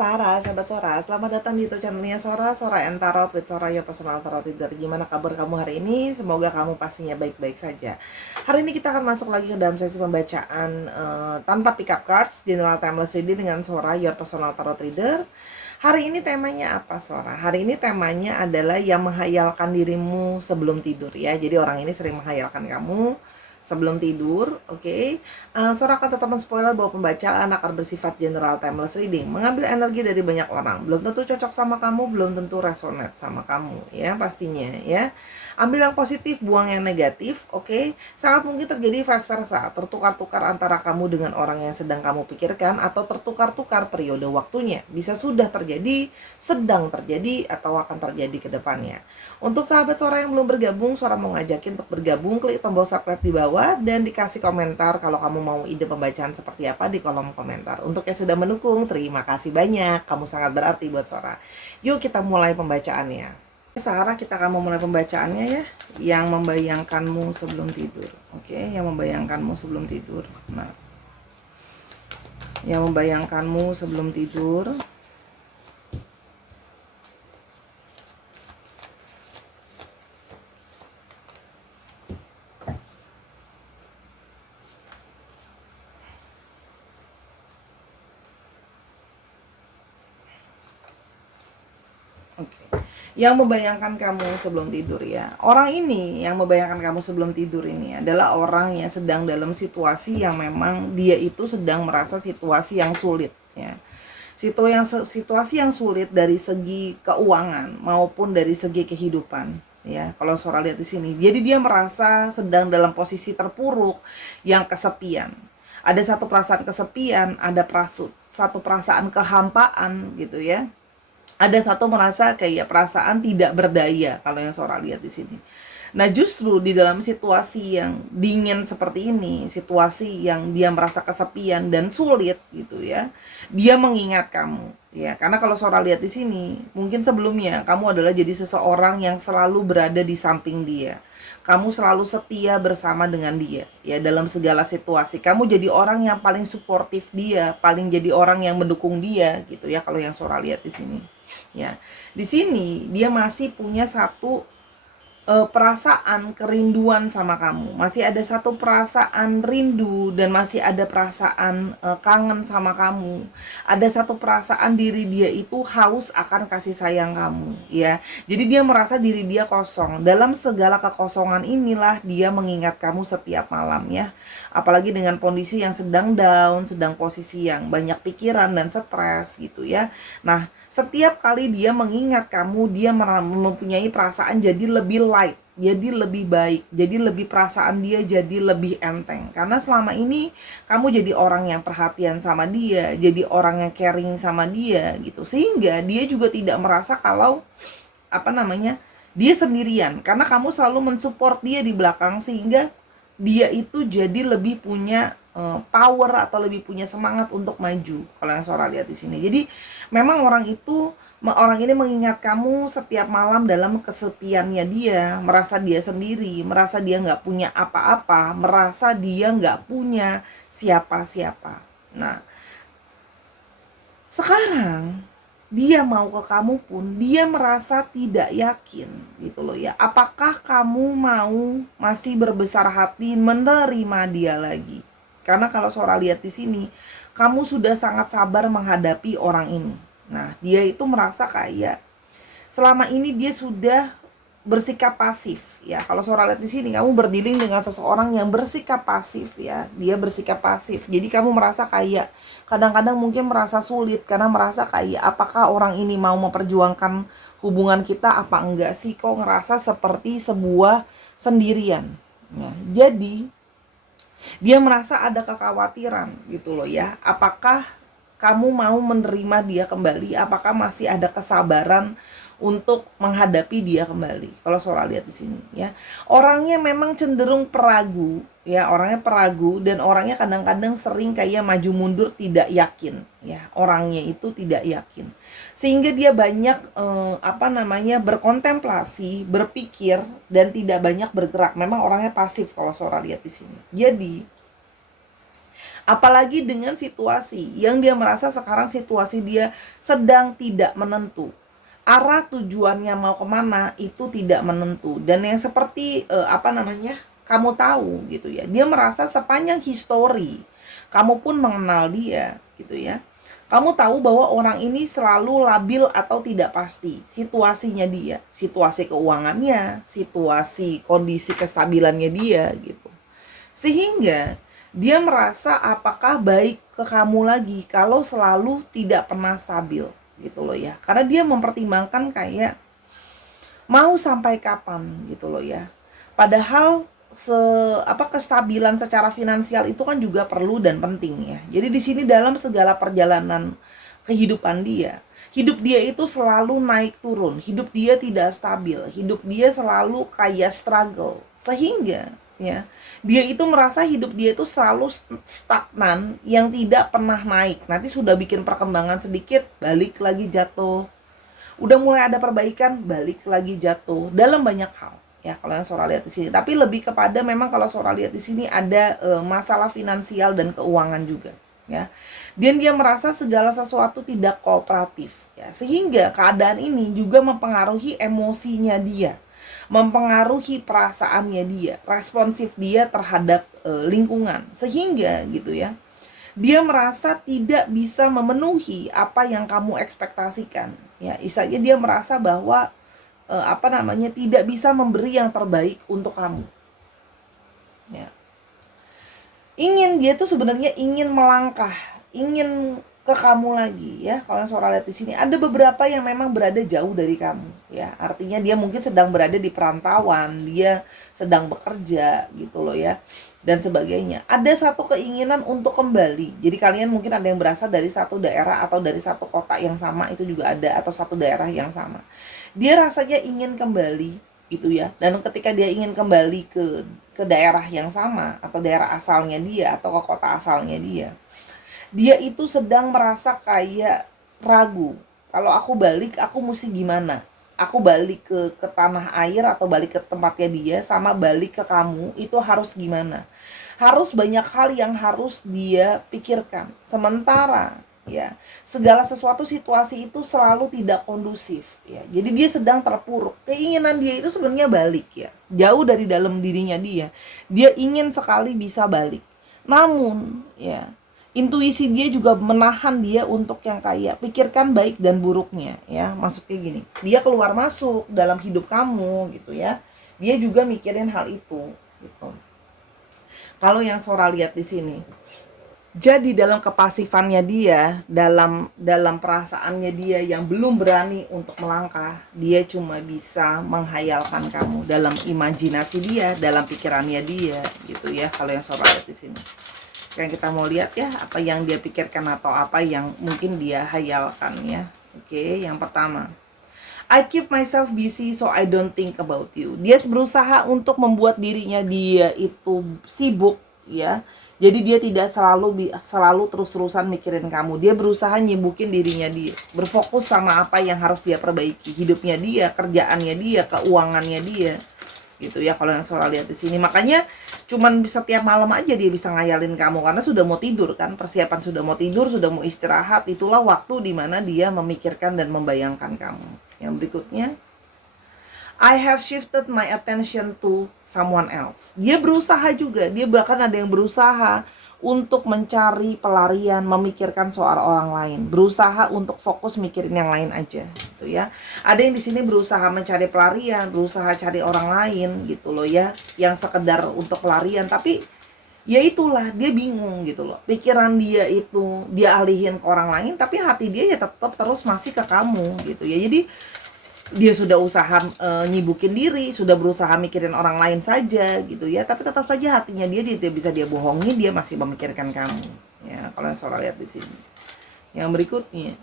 Sarah, sahabat Sora, selamat datang di YouTube channelnya Sora and Tarot with Sora, your personal tarot reader. Gimana kabar kamu hari ini? Semoga kamu pastinya baik-baik saja. Hari ini kita akan masuk lagi ke dalam sesi pembacaan tanpa pick up cards, General Timeless Reading dengan Sora, your personal tarot reader. Hari ini temanya apa, Sora? Hari ini temanya adalah yang menghayalkan dirimu sebelum tidur ya. Jadi orang ini sering menghayalkan kamu sebelum tidur, oke. Sora akan tetap men-spoiler bahwa pembacaan akan bersifat general timeless reading, mengambil energi dari banyak orang. Belum tentu cocok sama kamu, belum tentu resonate sama kamu, ya pastinya ya. Ambil yang positif, buang yang negatif, oke. Sangat mungkin terjadi vice versa, tertukar-tukar antara kamu dengan orang yang sedang kamu pikirkan, atau tertukar-tukar periode waktunya. Bisa sudah terjadi, sedang terjadi, atau akan terjadi ke depannya. Untuk sahabat Sora yang belum bergabung, Sora mau ngajakin untuk bergabung, klik tombol subscribe di bawah dan dikasih komentar kalau kamu mau ide pembacaan seperti apa di kolom komentar. Untuk yang sudah mendukung, terima kasih banyak. Kamu sangat berarti buat Sora. Yuk kita mulai pembacaannya. Sarah, kita akan memulai pembacaannya ya. Yang membayangkanmu sebelum tidur. Oke, yang membayangkanmu sebelum tidur. Nah, yang membayangkanmu sebelum tidur. Oke. Yang membayangkan kamu sebelum tidur ya. Orang ini yang membayangkan kamu sebelum tidur ini adalah orang yang sedang dalam situasi yang memang dia itu sedang merasa situasi yang sulit ya. Situasi yang sulit dari segi keuangan maupun dari segi kehidupan ya. Kalau Sora lihat di sini, jadi dia merasa sedang dalam posisi terpuruk yang kesepian. Ada satu perasaan kesepian, ada satu perasaan kehampaan gitu ya. Ada satu merasa kayak perasaan tidak berdaya kalau yang Sora lihat di sini. Nah, justru di dalam situasi yang dingin seperti ini, situasi yang dia merasa kesepian dan sulit gitu ya, dia mengingat kamu ya. Karena kalau Sora lihat di sini, mungkin sebelumnya kamu adalah jadi seseorang yang selalu berada di samping dia. Kamu selalu setia bersama dengan dia ya dalam segala situasi. Kamu jadi orang yang paling suportif dia, paling jadi orang yang mendukung dia gitu ya kalau yang Sora lihat di sini. Ya, di sini dia masih punya satu perasaan kerinduan sama kamu. Masih ada satu perasaan rindu dan masih ada perasaan kangen sama kamu. Ada satu perasaan diri dia itu haus akan kasih sayang kamu, ya. Jadi dia merasa diri dia kosong. Dalam segala kekosongan inilah dia mengingat kamu setiap malam ya. Apalagi dengan kondisi yang sedang down, sedang posisi yang banyak pikiran dan stres gitu ya. Nah, setiap kali dia mengingat kamu, dia mempunyai perasaan jadi lebih light, jadi lebih baik, jadi lebih perasaan dia jadi lebih enteng. Karena selama ini kamu jadi orang yang perhatian sama dia, jadi orang yang caring sama dia gitu. Sehingga dia juga tidak merasa kalau dia sendirian, karena kamu selalu mensupport dia di belakang, sehingga dia itu jadi lebih punya power atau lebih punya semangat untuk maju. Kalau yang Sora lihat di sini, jadi memang orang ini mengingat kamu setiap malam dalam kesepiannya dia, merasa dia sendiri, merasa dia nggak punya apa-apa, merasa dia nggak punya siapa-siapa. Nah, sekarang dia mau ke kamu pun dia merasa tidak yakin gitu loh ya. Apakah kamu mau masih berbesar hati menerima dia lagi? Karena kalau Sora lihat di sini, kamu sudah sangat sabar menghadapi orang ini. Nah, dia itu merasa kayak selama ini dia sudah bersikap pasif ya. Kalau Sora lihat di sini, kamu berdealing dengan seseorang yang bersikap pasif ya. Dia bersikap pasif. Jadi kamu merasa kayak kadang-kadang mungkin merasa sulit karena merasa kayak apakah orang ini mau memperjuangkan hubungan kita apa enggak sih? Kok ngerasa seperti sebuah sendirian. Ya, jadi dia merasa ada kekhawatiran gitu loh ya. Apakah kamu mau menerima dia kembali? Apakah masih ada kesabaran untuk menghadapi dia kembali? Kalau Sora lihat di sini ya. Orangnya memang cenderung peragu ya, orangnya peragu dan orangnya kadang-kadang sering kayak maju mundur, tidak yakin ya. Orangnya itu tidak yakin. Sehingga dia banyak berkontemplasi, berpikir dan tidak banyak bergerak. Memang orangnya pasif kalau Sora lihat di sini. Jadi Apalagi dengan situasi yang dia merasa sekarang situasi dia sedang tidak menentu. Arah tujuannya mau kemana itu tidak menentu. Dan yang seperti kamu tahu gitu ya. Dia merasa sepanjang histori kamu pun mengenal dia gitu ya. Kamu tahu bahwa orang ini selalu labil atau tidak pasti situasinya dia, situasi keuangannya, situasi kondisi kestabilannya dia gitu. Sehingga dia merasa apakah baik ke kamu lagi kalau selalu tidak pernah stabil gitu loh ya. Karena dia mempertimbangkan kayak mau sampai kapan gitu loh ya. Padahal kestabilan secara finansial itu kan juga perlu dan penting ya. Jadi di sini dalam segala perjalanan kehidupan dia, hidup dia itu selalu naik turun, hidup dia tidak stabil, hidup dia selalu kayak struggle. Sehingga ya, dia itu merasa hidup dia itu selalu stagnan yang tidak pernah naik. Nanti sudah bikin perkembangan sedikit, balik lagi jatuh. Udah mulai ada perbaikan, balik lagi jatuh dalam banyak hal. Ya, kalau yang Sora lihat di sini, tapi lebih kepada memang kalau Sora lihat di sini ada masalah finansial dan keuangan juga, ya. Dan dia merasa segala sesuatu tidak kooperatif, ya. Sehingga keadaan ini juga mempengaruhi emosinya dia, mempengaruhi perasaannya dia, responsif dia terhadap lingkungan, sehingga gitu ya. Dia merasa tidak bisa memenuhi apa yang kamu ekspektasikan, ya. Istilahnya dia merasa bahwa tidak bisa memberi yang terbaik untuk kamu. Ya. Dia tuh sebenarnya ingin melangkah, ingin ke kamu lagi ya. Kalau yang Sora lihat di sini ada beberapa yang memang berada jauh dari kamu ya. Artinya dia mungkin sedang berada di perantauan, dia sedang bekerja gitu loh ya. Dan sebagainya. Ada satu keinginan untuk kembali. Jadi kalian mungkin ada yang berasal dari satu daerah atau dari satu kota yang sama, itu juga ada, atau satu daerah yang sama. Dia rasanya ingin kembali gitu ya. Dan ketika dia ingin kembali ke daerah yang sama atau daerah asalnya dia atau ke kota asalnya dia itu sedang merasa kayak ragu. Kalau aku balik, aku mesti gimana? Aku balik ke tanah air atau balik ke tempatnya dia sama balik ke kamu, itu harus gimana? Harus banyak hal yang harus dia pikirkan. Sementara ya, segala sesuatu situasi itu selalu tidak kondusif ya. Jadi dia sedang terpuruk. Keinginan dia itu sebenarnya balik ya. Jauh dari dalam dirinya dia. Dia ingin sekali bisa balik. Namun ya, intuisi dia juga menahan dia untuk yang kayak pikirkan baik dan buruknya ya. Maksudnya gini, dia keluar masuk dalam hidup kamu gitu ya, dia juga mikirin hal itu gitu. Kalau yang Sora lihat di sini, jadi dalam kepasifannya dia, dalam perasaannya dia yang belum berani untuk melangkah, dia cuma bisa menghayalkan kamu dalam imajinasi dia, dalam pikirannya dia gitu ya. Kalau yang Sora lihat di sini, sekarang kita mau lihat ya apa yang dia pikirkan atau apa yang mungkin dia hayalkan ya. Oke, yang pertama, I keep myself busy so I don't think about you. Dia berusaha untuk membuat dirinya dia itu sibuk ya. Jadi dia tidak selalu terus-terusan mikirin kamu. Dia berusaha nyibukin dirinya dia, berfokus sama apa yang harus dia perbaiki, hidupnya dia, kerjaannya dia, keuangannya dia. Gitu ya kalau yang Sora lihat di sini. Makanya cuman setiap malam aja dia bisa ngayalin kamu karena sudah mau tidur kan, persiapan sudah mau tidur, sudah mau istirahat. Itulah waktu dimana dia memikirkan dan membayangkan kamu. Yang berikutnya, I have shifted my attention to someone else. Dia berusaha juga, dia bahkan ada yang berusaha untuk mencari pelarian, memikirkan soal orang lain, berusaha untuk fokus mikirin yang lain aja, gitu ya. Ada yang di sini berusaha mencari pelarian, berusaha cari orang lain, gitu loh ya, yang sekedar untuk pelarian, tapi ya itulah dia bingung gitu loh. Pikiran dia itu dia alihin ke orang lain, tapi hati dia ya tetap terus masih ke kamu, gitu ya. Jadi dia sudah usaha nyibukin diri, sudah berusaha mikirin orang lain saja gitu ya, tapi tetap saja hatinya dia tidak bisa dia bohongi, dia masih memikirkan kamu ya. Kalau yang Sora lihat di sini, yang berikutnya,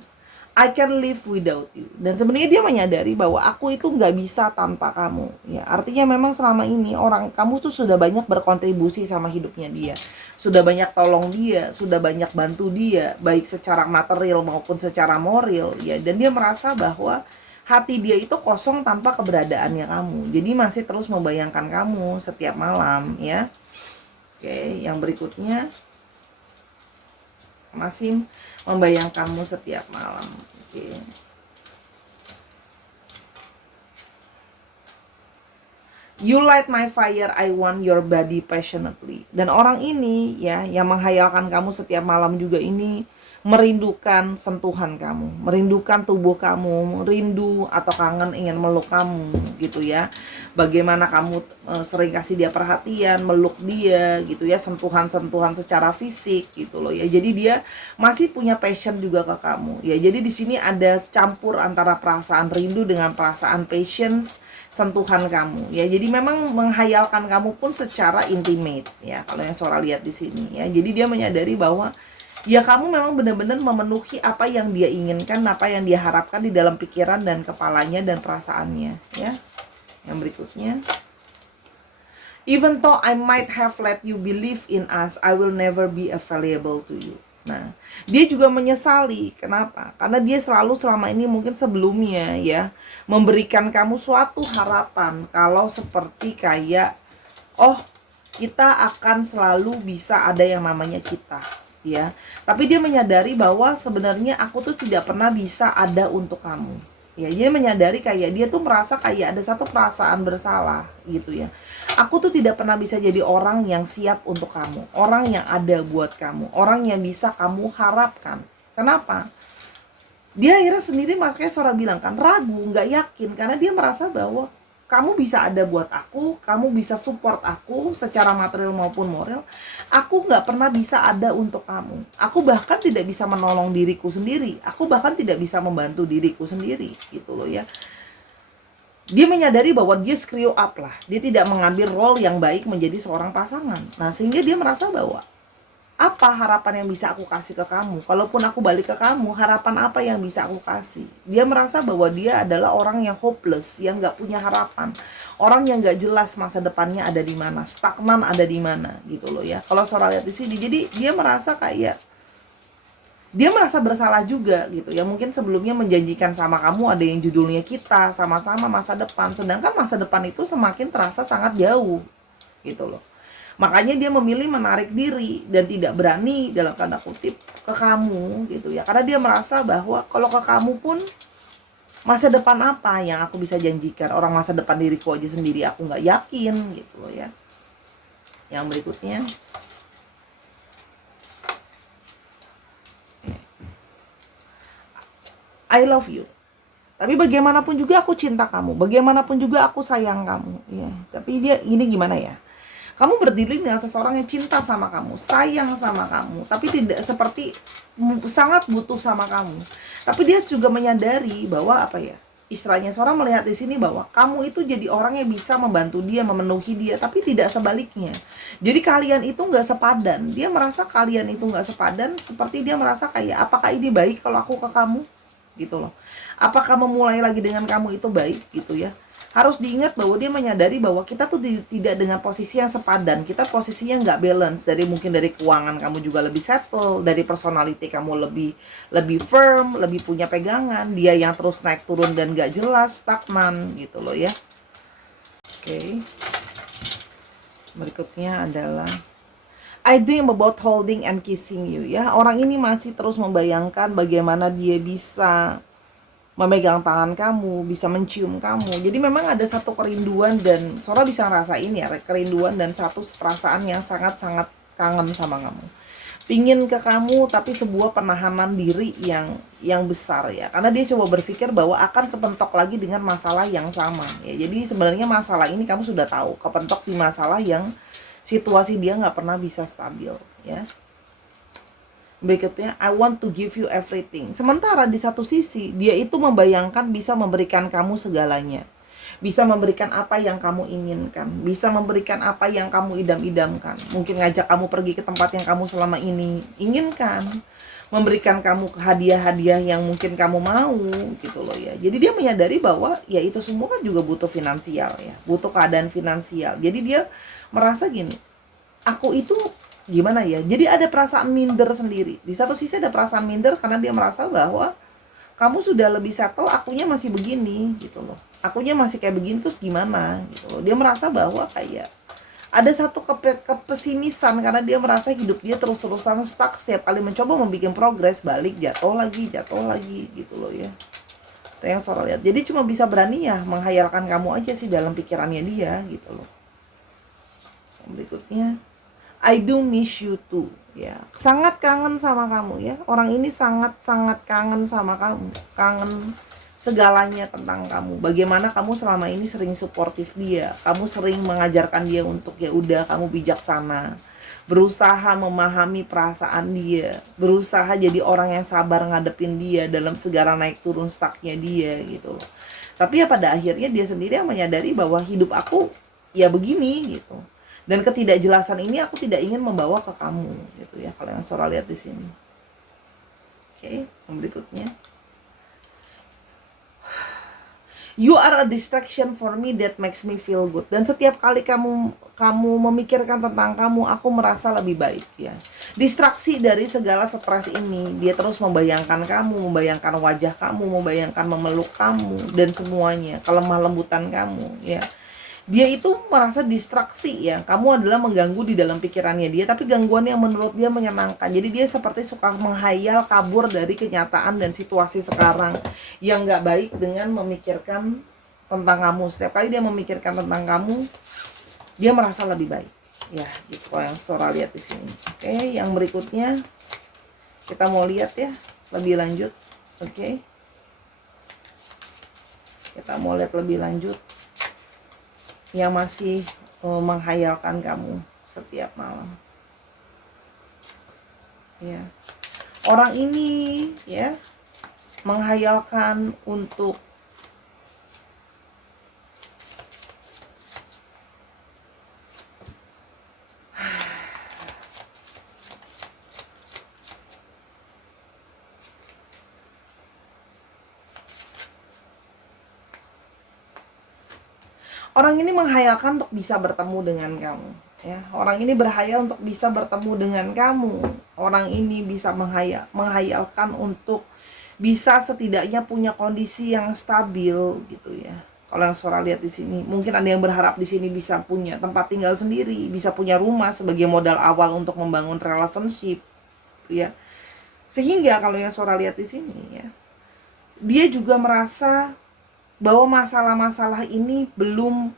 I can live without you. Dan sebenarnya dia menyadari bahwa aku itu nggak bisa tanpa kamu ya. Artinya memang selama ini kamu tuh sudah banyak berkontribusi sama hidupnya dia, sudah banyak tolong dia, sudah banyak bantu dia, baik secara material maupun secara moral ya. Dan dia merasa bahwa hati dia itu kosong tanpa keberadaannya kamu. Jadi masih terus membayangkan kamu setiap malam ya. Oke, yang berikutnya, masih membayangkanmu setiap malam. Oke. You light my fire, I want your body passionately. Dan orang ini ya, yang menghayalkan kamu setiap malam juga ini merindukan sentuhan kamu, merindukan tubuh kamu, rindu atau kangen ingin meluk kamu gitu ya. Bagaimana kamu sering kasih dia perhatian, meluk dia gitu ya, sentuhan-sentuhan secara fisik gitu loh ya. Jadi dia masih punya passion juga ke kamu ya. Jadi di sini ada campur antara perasaan rindu dengan perasaan patience, sentuhan kamu ya. Jadi memang menghayalkan kamu pun secara intimate ya, kalau yang Sora lihat di sini ya. Jadi dia menyadari bahwa ya kamu memang benar-benar memenuhi apa yang dia inginkan, apa yang dia harapkan di dalam pikiran dan kepalanya dan perasaannya ya. Yang berikutnya, even though I might have let you believe in us, I will never be available to you. Nah, dia juga menyesali. Kenapa? Karena dia selalu selama ini mungkin sebelumnya ya memberikan kamu suatu harapan kalau seperti kayak, oh, kita akan selalu bisa ada yang namanya kita ya. Tapi dia menyadari bahwa sebenarnya aku tuh tidak pernah bisa ada untuk kamu. Ya, dia menyadari kayak dia tuh merasa kayak ada satu perasaan bersalah gitu ya. Aku tuh tidak pernah bisa jadi orang yang siap untuk kamu, orang yang ada buat kamu, orang yang bisa kamu harapkan. Kenapa? Dia akhirnya sendiri, makanya Sora bilang kan, ragu, nggak yakin, karena dia merasa bahwa kamu bisa ada buat aku, kamu bisa support aku secara material maupun moral. Aku nggak pernah bisa ada untuk kamu. Aku bahkan tidak bisa menolong diriku sendiri. Aku bahkan tidak bisa membantu diriku sendiri, gitu loh ya. Dia menyadari bahwa dia screw up lah. Dia tidak mengambil role yang baik menjadi seorang pasangan. Nah, sehingga dia merasa bahwa apa harapan yang bisa aku kasih ke kamu? Kalaupun aku balik ke kamu, harapan apa yang bisa aku kasih? Dia merasa bahwa dia adalah orang yang hopeless, yang nggak punya harapan, orang yang nggak jelas masa depannya ada di mana, stagnan ada di mana, gitu loh ya. Kalau Sora lihat di sini, jadi dia merasa kayak dia merasa bersalah juga gitu ya. Mungkin sebelumnya menjanjikan sama kamu ada yang judulnya kita, sama-sama masa depan, sedangkan masa depan itu semakin terasa sangat jauh gitu loh. Makanya dia memilih menarik diri dan tidak berani dalam tanda kutip ke kamu gitu ya. Karena dia merasa bahwa kalau ke kamu pun masa depan apa yang aku bisa janjikan? Orang masa depan diriku aja sendiri aku nggak yakin gitu loh ya. Yang berikutnya, I love you. Tapi bagaimanapun juga aku cinta kamu, bagaimanapun juga aku sayang kamu ya. Tapi dia ini gimana ya? Kamu berdiri dengan seseorang yang cinta sama kamu, sayang sama kamu, tapi tidak seperti sangat butuh sama kamu. Tapi dia juga menyadari bahwa apa ya? Istilahnya seorang melihat di sini bahwa kamu itu jadi orang yang bisa membantu dia, memenuhi dia, tapi tidak sebaliknya. Jadi kalian itu nggak sepadan. Dia merasa kalian itu nggak sepadan, seperti dia merasa kayak apakah ini baik kalau aku ke kamu, gitu loh. Apakah memulai lagi dengan kamu itu baik, gitu ya. Harus diingat bahwa dia menyadari bahwa kita tuh tidak dengan posisi yang sepadan. Kita posisinya nggak balance. Mungkin dari keuangan kamu juga lebih settle, dari personality kamu lebih firm, lebih punya pegangan. Dia yang terus naik turun dan nggak jelas, stagnan gitu loh ya. Oke. Berikutnya adalah I dream about holding and kissing you ya. Orang ini masih terus membayangkan bagaimana dia bisa memegang tangan kamu, bisa mencium kamu. Jadi memang ada satu kerinduan dan Sora bisa ngerasain ya, kerinduan dan satu perasaan yang sangat-sangat kangen sama kamu. Pingin ke kamu tapi sebuah penahanan diri yang besar ya. Karena dia coba berpikir bahwa akan kepentok lagi dengan masalah yang sama ya. Jadi sebenarnya masalah ini kamu sudah tahu, kepentok di masalah yang situasi dia nggak pernah bisa stabil ya. Berikutnya, I want to give you everything. Sementara di satu sisi, dia itu membayangkan bisa memberikan kamu segalanya. Bisa memberikan apa yang kamu inginkan. Bisa memberikan apa yang kamu idam-idamkan. Mungkin ngajak kamu pergi ke tempat yang kamu selama ini inginkan. Memberikan kamu hadiah-hadiah yang mungkin kamu mau gitu loh ya. Jadi dia menyadari bahwa ya itu semua kan juga butuh finansial ya. Butuh keadaan finansial. Jadi dia merasa gini, aku itu gimana ya, jadi ada perasaan minder sendiri. Di satu sisi ada perasaan minder karena dia merasa bahwa kamu sudah lebih settle, akunya masih begini gitu loh, akunya masih kayak begini, terus gimana gitu loh. Dia merasa bahwa kayak Ada satu kepesimisan karena dia merasa hidup dia terus-terusan stuck, setiap kali mencoba membuat progres balik jatuh lagi gitu loh ya. Itu yang Sora lihat. Jadi cuma bisa berani ya menghayalkan kamu aja sih dalam pikirannya dia gitu loh. Yang berikutnya, I do miss you too ya. Sangat kangen sama kamu ya. Orang ini sangat kangen sama kamu. Kangen segalanya tentang kamu. Bagaimana kamu selama ini sering suportif dia. Kamu sering mengajarkan dia untuk ya udah kamu bijaksana. Berusaha memahami perasaan dia. Berusaha jadi orang yang sabar ngadepin dia dalam segala naik turun stucknya dia gitu. Tapi ya pada akhirnya dia sendiri yang menyadari bahwa hidup aku ya begini gitu. Dan ketidakjelasan ini aku tidak ingin membawa ke kamu gitu ya, kalau yang Sora lihat di sini. Oke, yang berikutnya. You are a distraction for me that makes me feel good. Dan setiap kali kamu memikirkan tentang kamu, aku merasa lebih baik ya. Distraksi dari segala stres ini. Dia terus membayangkan kamu, membayangkan wajah kamu, membayangkan memeluk kamu dan semuanya, kelemah lembutan kamu ya. Dia itu merasa distraksi ya. Kamu adalah mengganggu di dalam pikirannya dia, tapi gangguan yang menurut dia menyenangkan. Jadi dia seperti suka menghayal kabur dari kenyataan dan situasi sekarang yang gak baik dengan memikirkan tentang kamu. Setiap kali dia memikirkan tentang kamu, dia merasa lebih baik. Ya, gitu kalau yang Sora lihat di sini. Oke, yang berikutnya kita mau lihat ya lebih lanjut. Oke. Kita mau lihat lebih lanjut yang masih menghayalkan kamu setiap malam ya. Orang ini ya menghayalkan untuk orang ini menghayalkan untuk bisa bertemu dengan kamu ya. Orang ini berhayal untuk bisa bertemu dengan kamu. Orang ini bisa menghayalkan untuk bisa setidaknya punya kondisi yang stabil gitu ya. Kalau yang Sora lihat di sini, mungkin ada yang berharap di sini bisa punya tempat tinggal sendiri, bisa punya rumah sebagai modal awal untuk membangun relationship ya. Sehingga kalau yang Sora lihat di sini ya, dia juga merasa bahwa masalah-masalah ini belum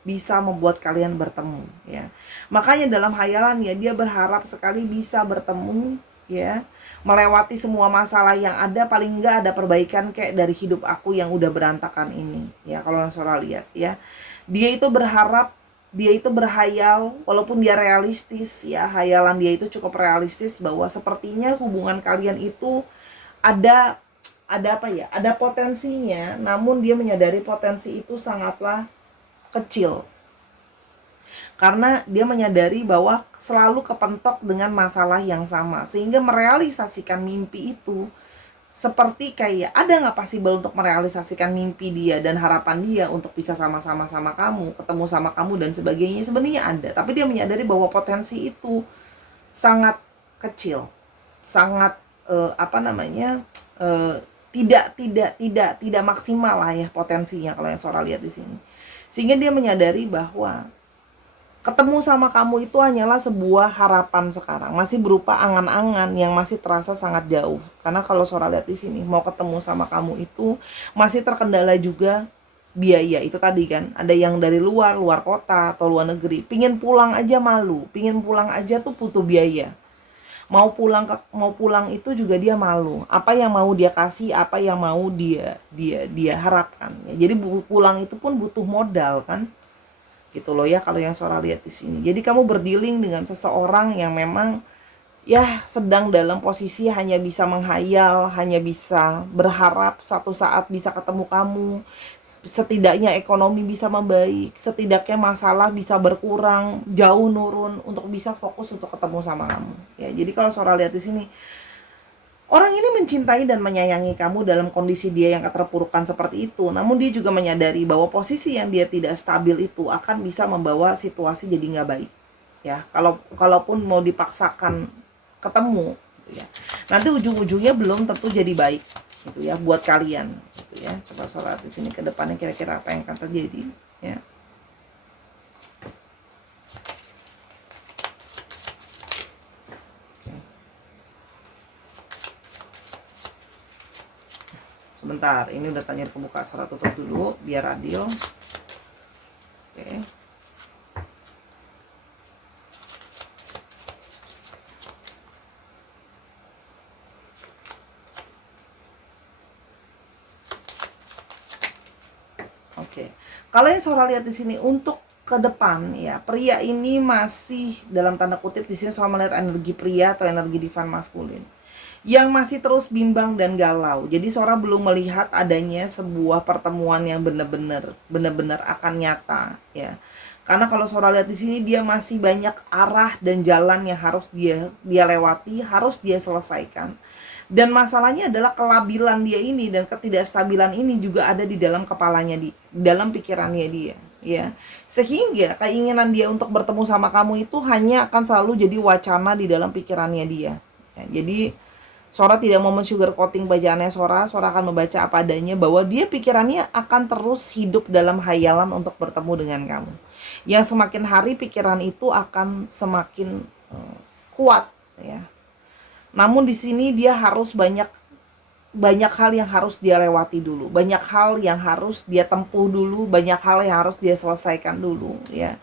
bisa membuat kalian bertemu ya. Makanya dalam hayalannya dia berharap sekali bisa bertemu ya, melewati semua masalah yang ada, paling enggak ada perbaikan kayak dari hidup aku yang udah berantakan ini ya. Kalau yang Sora lihat ya, dia itu berharap, dia itu berhayal, walaupun dia realistis ya, hayalan dia itu cukup realistis bahwa sepertinya hubungan kalian itu ada apa ya, ada potensinya, namun dia menyadari potensi itu sangatlah kecil karena dia menyadari bahwa selalu kepentok dengan masalah yang sama, sehingga merealisasikan mimpi itu seperti kayak ada nggak possible untuk merealisasikan mimpi dia dan harapan dia untuk bisa sama-sama sama kamu, ketemu sama kamu dan sebagainya, sebenarnya ada, tapi dia menyadari bahwa potensi itu sangat kecil, sangat tidak maksimal lah ya potensinya kalau yang Sora lihat di sini. Sehingga dia menyadari bahwa ketemu sama kamu itu hanyalah sebuah harapan sekarang, masih berupa angan-angan yang masih terasa sangat jauh. Karena kalau Sora lihat di sini, mau ketemu sama kamu itu masih terkendala juga biaya. Itu tadi kan, ada yang dari luar kota atau luar negeri, pingin pulang aja malu, pingin pulang aja tuh butuh biaya. Mau pulang itu juga dia malu. Apa yang mau dia kasih, apa yang mau dia harapkan ya. Jadi pulang itu pun butuh modal kan. Gitu loh ya kalau yang Sora lihat di sini. Jadi kamu berdealing dengan seseorang yang memang ya sedang dalam posisi hanya bisa menghayal, hanya bisa berharap suatu saat bisa ketemu kamu, setidaknya ekonomi bisa membaik, setidaknya masalah bisa berkurang, jauh nurun untuk bisa fokus untuk ketemu sama kamu ya. Jadi kalau Sora lihat di sini, orang ini mencintai dan menyayangi kamu dalam kondisi dia yang keterpurukan seperti itu, namun dia juga menyadari bahwa posisi yang dia tidak stabil itu akan bisa membawa situasi jadi nggak baik ya. Kalaupun mau dipaksakan ketemu gitu ya, nanti ujung-ujungnya belum tentu jadi baik gitu ya buat kalian gitu ya. Coba Sora di sini ke depannya kira-kira apa yang akan terjadi ya. Sebentar, ini udah tanya kebuka, Sora tutup dulu biar adil. Oke. Oke. Kalau yang Sora lihat di sini untuk ke depan ya, pria ini masih dalam tanda kutip di sini Sora melihat energi pria atau energi divine maskulin yang masih terus bimbang dan galau. Jadi Sora belum melihat adanya sebuah pertemuan yang benar-benar akan nyata ya. Karena kalau Sora lihat di sini dia masih banyak arah dan jalan yang harus dia lewati, harus dia selesaikan. Dan masalahnya adalah kelabilan dia ini dan ketidakstabilan ini juga ada di dalam kepalanya, di dalam pikirannya dia ya. Sehingga keinginan dia untuk bertemu sama kamu itu hanya akan selalu jadi wacana di dalam pikirannya dia ya. Jadi Sora tidak mau men-sugarcoating bacaannya Sora akan membaca apa adanya bahwa dia pikirannya akan terus hidup dalam hayalan untuk bertemu dengan kamu. Yang semakin hari pikiran itu akan semakin kuat ya. Namun di sini dia harus banyak hal yang harus dia lewati dulu, banyak hal yang harus dia tempuh dulu, banyak hal yang harus dia selesaikan dulu ya.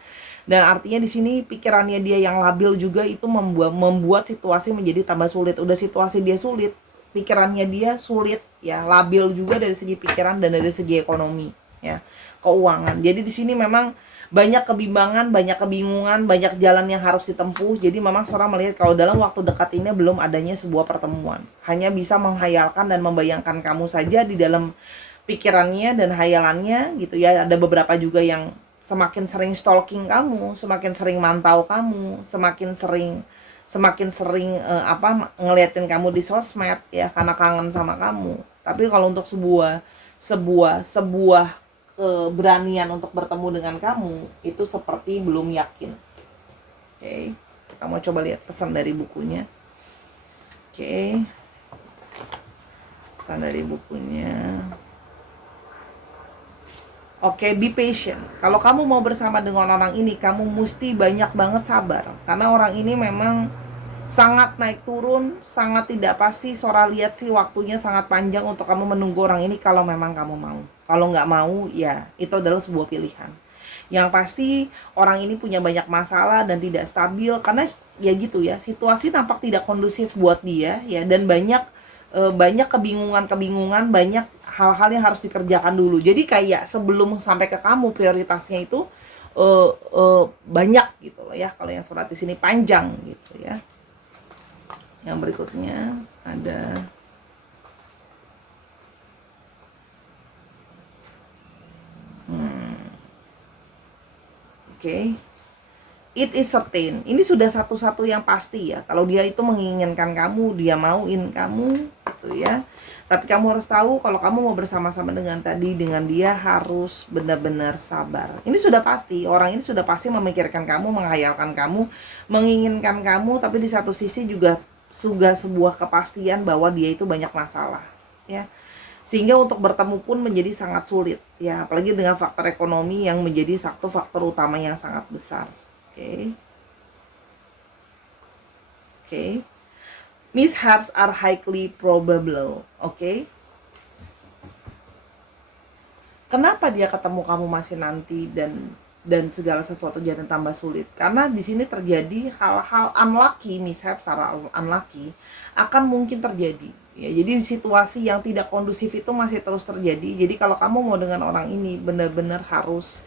Dan artinya di sini pikirannya dia yang labil juga itu membuat situasi menjadi tambah sulit. Udah situasi dia sulit, pikirannya dia sulit ya, labil juga dari segi pikiran dan dari segi ekonomi ya, keuangan. Jadi di sini memang banyak kebimbangan, banyak kebingungan, banyak jalan yang harus ditempuh. Jadi memang Sora melihat kalau dalam waktu dekat ini belum adanya sebuah pertemuan. Hanya bisa menghayalkan dan membayangkan kamu saja di dalam pikirannya dan hayalannya gitu ya. Ada beberapa juga yang semakin sering stalking kamu, semakin sering mantau kamu, semakin sering ngeliatin kamu di sosmed ya karena kangen sama kamu. Tapi kalau untuk sebuah keberanian untuk bertemu dengan kamu itu seperti belum yakin. Oke, kita mau coba lihat pesan dari bukunya. Oke, pesan dari bukunya. Oke, be patient. Kalau kamu mau bersama dengan orang ini, kamu mesti banyak banget sabar. Karena orang ini memang sangat naik turun, sangat tidak pasti. Sora lihat sih waktunya sangat panjang untuk kamu menunggu orang ini kalau memang kamu mau. Kalau nggak mau, ya itu adalah sebuah pilihan. Yang pasti orang ini punya banyak masalah dan tidak stabil. Karena ya gitu ya, situasi tampak tidak kondusif buat dia ya. Dan banyak kebingungan, banyak hal-hal yang harus dikerjakan dulu. Jadi kayak sebelum sampai ke kamu prioritasnya itu banyak gitu loh ya. Kalau yang surat di sini panjang gitu ya. Yang berikutnya ada Oke. It is certain. Ini sudah satu-satu yang pasti ya. Kalau dia itu menginginkan kamu, dia mauin kamu gitu ya. Tapi kamu harus tahu kalau kamu mau bersama-sama dengan dia harus benar-benar sabar. Ini sudah pasti. Orang ini sudah pasti memikirkan kamu, menghayalkan kamu, menginginkan kamu, tapi di satu sisi juga sebuah kepastian bahwa dia itu banyak masalah ya. Sehingga untuk bertemu pun menjadi sangat sulit ya, apalagi dengan faktor ekonomi yang menjadi satu faktor utama yang sangat besar. Oke. Mishaps are highly probable. Oke. Kenapa dia ketemu kamu masih nanti dan segala sesuatu jadi tambah sulit? Karena di sini terjadi hal-hal unlucky, mishaps secara unlucky akan mungkin terjadi. Ya, jadi situasi yang tidak kondusif itu masih terus terjadi. Jadi kalau kamu mau dengan orang ini benar-benar harus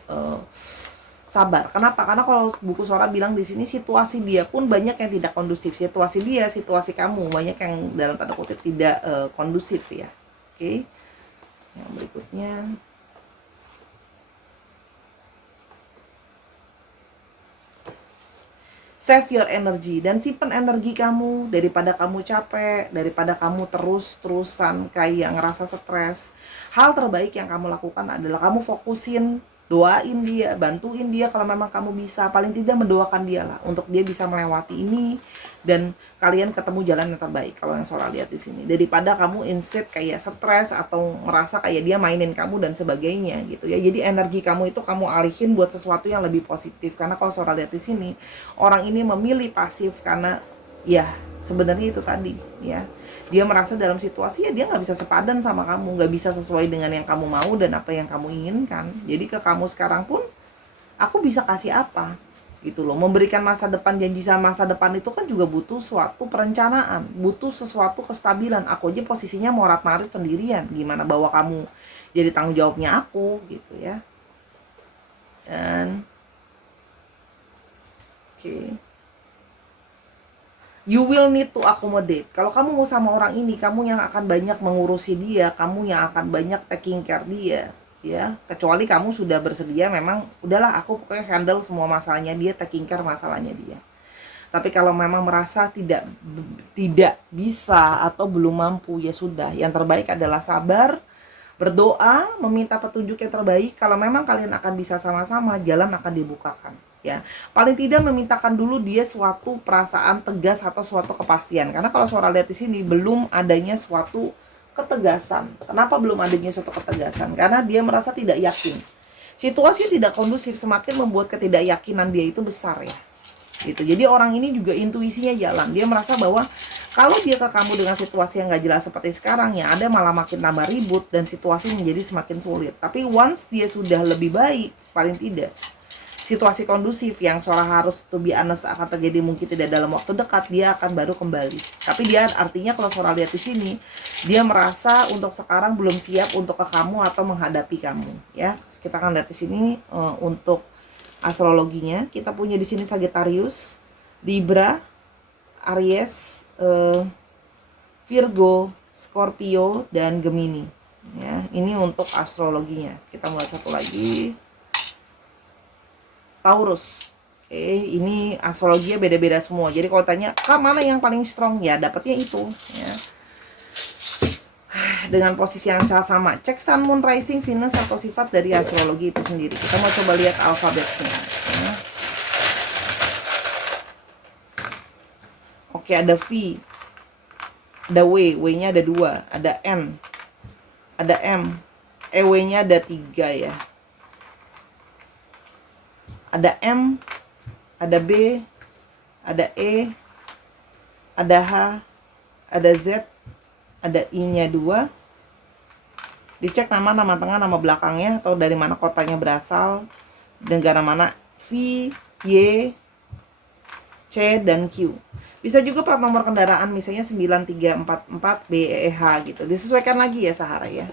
sabar. Kenapa? Karena kalau buku Sora bilang di sini situasi dia pun banyak yang tidak kondusif. Situasi dia, situasi kamu banyak yang dalam tanda kutip tidak kondusif ya. Oke. Yang berikutnya save your energy dan simpen energi kamu daripada kamu capek, daripada kamu terus-terusan kayak ngerasa stres. Hal terbaik yang kamu lakukan adalah kamu fokusin, doain dia, bantuin dia kalau memang kamu bisa, paling tidak mendoakan dia lah untuk dia bisa melewati ini dan kalian ketemu jalan yang terbaik. Kalau yang Sora lihat di sini, daripada kamu instead kayak stres atau ngerasa kayak dia mainin kamu dan sebagainya gitu ya. Jadi energi kamu itu kamu alihin buat sesuatu yang lebih positif. Karena kalau Sora lihat di sini, orang ini memilih pasif karena Ya, sebenarnya itu tadi ya. Dia merasa dalam situasi ya dia nggak bisa sepadan sama kamu, nggak bisa sesuai dengan yang kamu mau dan apa yang kamu inginkan. Jadi ke kamu sekarang pun, aku bisa kasih apa? Gitu loh. Memberikan masa depan, janji sama masa depan itu kan juga butuh suatu perencanaan, butuh sesuatu kestabilan. Aku aja posisinya morat-marit sendirian, gimana bawa kamu jadi tanggung jawabnya aku gitu ya. Dan oke. Okay. You will need to accommodate. Kalau kamu mau sama orang ini, kamu yang akan banyak mengurusi dia, kamu yang akan banyak taking care dia, ya. Kecuali kamu sudah bersedia, memang udahlah aku pokoknya handle semua masalahnya dia, taking care masalahnya dia. Tapi kalau memang merasa tidak bisa atau belum mampu, ya sudah. Yang terbaik adalah sabar, berdoa, meminta petunjuk yang terbaik. Kalau memang kalian akan bisa sama-sama, jalan akan dibukakan, ya. Paling tidak memintakan dulu dia suatu perasaan tegas atau suatu kepastian. Karena kalau suara lihat di sini belum adanya suatu ketegasan. Kenapa belum adanya suatu ketegasan? Karena dia merasa tidak yakin. Situasi tidak kondusif, semakin membuat ketidakyakinan dia itu besar ya. Gitu. Jadi orang ini juga intuisinya jalan. Dia merasa bahwa kalau dia ke kamu dengan situasi yang gak jelas seperti sekarang, yang ada malah makin tambah ribut dan situasi menjadi semakin sulit. Tapi once dia sudah lebih baik, paling tidak situasi kondusif yang seorang harus to be honest akan terjadi mungkin tidak dalam waktu dekat, dia akan baru kembali. Tapi dia artinya kalau seorang lihat di sini, dia merasa untuk sekarang belum siap untuk ke kamu atau menghadapi kamu. Ya, kita akan lihat di sini untuk astrologinya. Kita punya di sini Sagittarius, Libra, Aries, Virgo, Scorpio, dan Gemini. Ya, ini untuk astrologinya. Kita mulai satu lagi. Taurus. Oke, ini astrologinya beda-beda semua. Jadi kalau tanya, Kak, mana yang paling strong? Ya, dapatnya itu. Ya. Dengan posisi yang sama. Cek Sun, Moon, Rising, Venus, atau sifat dari astrologi itu sendiri. Kita mau coba lihat alfabetnya. Ya. Oke, ada V, ada W, W-nya ada 2, ada N, ada M, W-nya ada 3 ya. Ada M, ada B, ada E, ada H, ada Z, ada I-nya 2. Dicek nama tengah, nama belakangnya, atau dari mana kotanya berasal, negara mana, V, Y, C, dan Q. Bisa juga plat nomor kendaraan, misalnya 9344 BEH gitu. Disesuaikan lagi ya Sahara ya.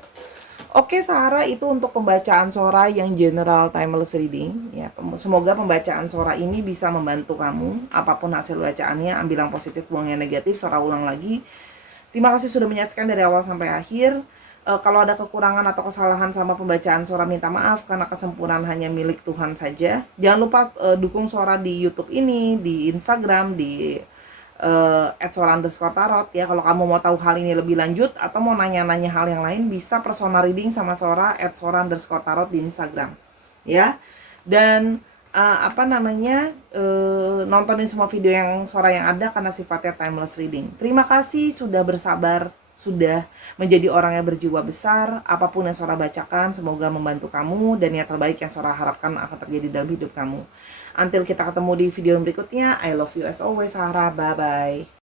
Oke Sahara, itu untuk pembacaan Sora yang general timeless reading ya. Semoga pembacaan Sora ini bisa membantu kamu. Apapun hasil bacaannya, ambil yang positif, buang yang negatif. Sora ulang lagi. Terima kasih sudah menyaksikan dari awal sampai akhir. Kalau ada kekurangan atau kesalahan sama pembacaan Sora, minta maaf karena kesempurnaan hanya milik Tuhan saja. Jangan lupa dukung Sora di YouTube ini, di Instagram, di @sora_tarot ya. Kalau kamu mau tahu hal ini lebih lanjut atau mau nanya-nanya hal yang lain, bisa personal reading sama Sora @sora_tarot di Instagram ya. Dan nontonin semua video yang Sora yang ada karena sifatnya timeless reading. Terima kasih sudah bersabar, sudah menjadi orang yang berjiwa besar. Apapun yang Sora bacakan semoga membantu kamu, dan yang terbaik yang Sora harapkan akan terjadi dalam hidup kamu. Until kita ketemu di video berikutnya, I love you as always, Sarah. Bye-bye.